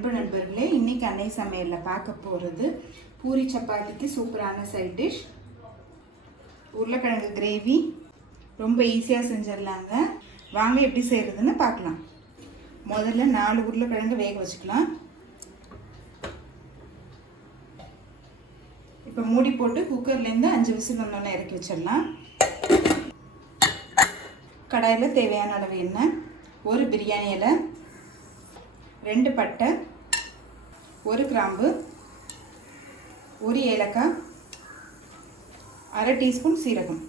அன்பு நண்பர்களே, இன்னைக்கு அன்னை சமையலில் பார்க்க போகிறது பூரி சப்பாத்திக்கு சூப்பரான சைட் டிஷ் உருளைக்கிழங்கு கிரேவி. ரொம்ப ஈஸியாக செஞ்சிடலாங்க. வாங்க எப்படி செய்கிறதுன்னு பார்க்கலாம். முதல்ல 4 உருளைக்கிழங்கு வேக வச்சுக்கலாம். இப்போ மூடி போட்டு குக்கர்லேருந்து 5 விசில் வந்தோன்னே இறக்கி வச்சிடலாம். கடாயில் தேவையான அளவு எண்ணெய், 1 பிரியாணி இலை, 2 பட்டை, 1 கிராம்பு, 1 ஏலக்காய், 1/2 டீஸ்பூன் சீரகம்.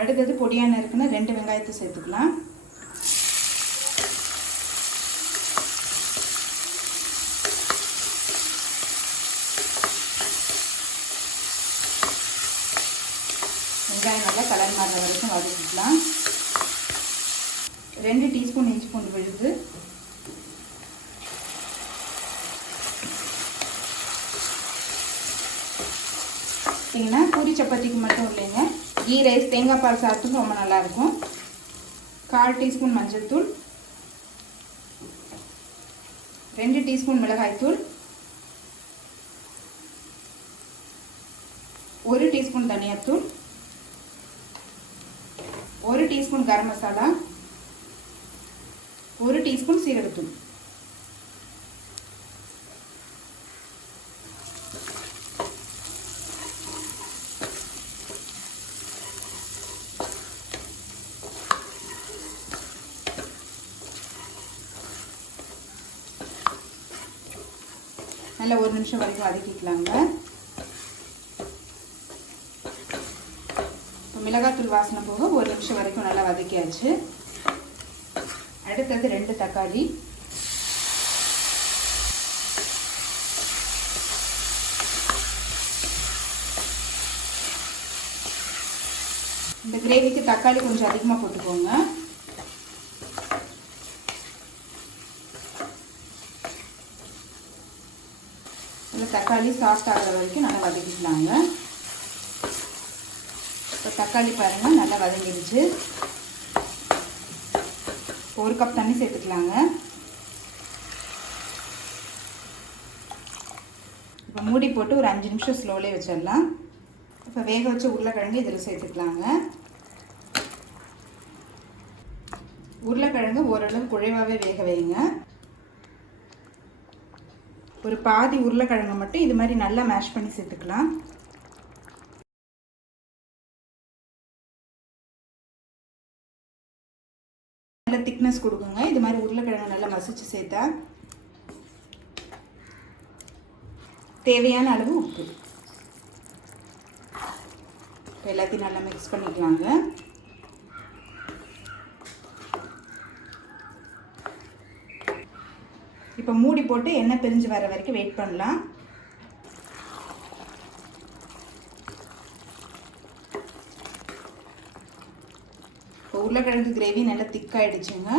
அடுத்தது பொடியான இருக்குன்னு 2 வெங்காயத்தை சேர்த்துக்கலாம். வெங்காயம் நல்லா கலர் மாறுற வரைக்கும் வதக்கிக்கலாம். 2 டீஸ்பூன் இஞ்சி பூண்டு விழுது, பார்த்தீங்கன்னா பூரி சப்பாத்திக்கு மட்டும் இல்லைங்க, கீ ரைஸ் தேங்காய் பால் சாப்பிட்டு ரொம்ப நல்லாயிருக்கும். 1/4 டீஸ்பூன் மஞ்சள் தூள், 2 டீஸ்பூன் மிளகாய்த்தூள், 1 டீஸ்பூன் தனியாத்தூள், 1 டீஸ்பூன் கரம் மசாலா, 1 டீஸ்பூன் சீரகத்தூள். நல்லா 1 நிமிஷம் வரைக்கும் வதக்கிக்கலாங்க. மிளகாத்தூள் வாசனை போக 1 நிமிஷம் வரைக்கும் நல்லா வதக்கியாச்சு. அடுத்தது 2 தக்காளி, இந்த கிரேவிக்கு தக்காளி கொஞ்சம் அதிகமாக போட்டுக்கோங்க. இந்த தக்காளி சாஃப்ட் ஆகிற வரைக்கும் நல்லா வதக்கிக்கலாங்க. இப்போ தக்காளி பாருங்கள் நல்லா வதங்கிடுச்சு. 1 கப் தண்ணி சேர்த்துக்கலாங்க. இப்போ மூடி போட்டு ஒரு 5 நிமிஷம் ஸ்லோலே வச்சிடலாம். இப்போ வேக வச்ச உருளைக்கிழங்கு இதில் சேர்த்துக்கலாங்க. உருளைக்கிழங்கு ஓரளவு குழைவாகவே வேக வைங்க. ஒரு பாதி உருளைக்கிழங்கு மட்டும் இது மாதிரி நல்லா மேஷ் பண்ணி சேர்த்துக்கலாம். நல்ல திக்னஸ் கொடுக்குங்க. இது மாதிரி உருளைக்கிழங்கு நல்லா மசிச்சு சேர்த்தா. தேவையான அளவு உப்பு. எல்லாத்தையும் நல்லா மிக்ஸ் பண்ணிக்கலாங்க. இப்போ மூடி போட்டு எண்ணெய் பிரிஞ்சு வர வரைக்கும் வெயிட் பண்ணலாம். இப்போ உருளைக்கிழங்கு கிரேவி நல்லா திக்காயிடுச்சுங்க.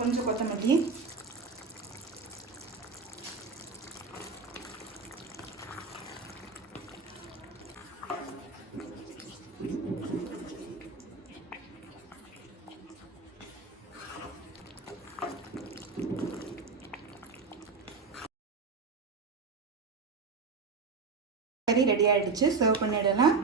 கொஞ்சம் கொத்தமல்லி, கறி ரெடி ஆயிடுச்சு. சர்வ் பண்ணிடலாம்.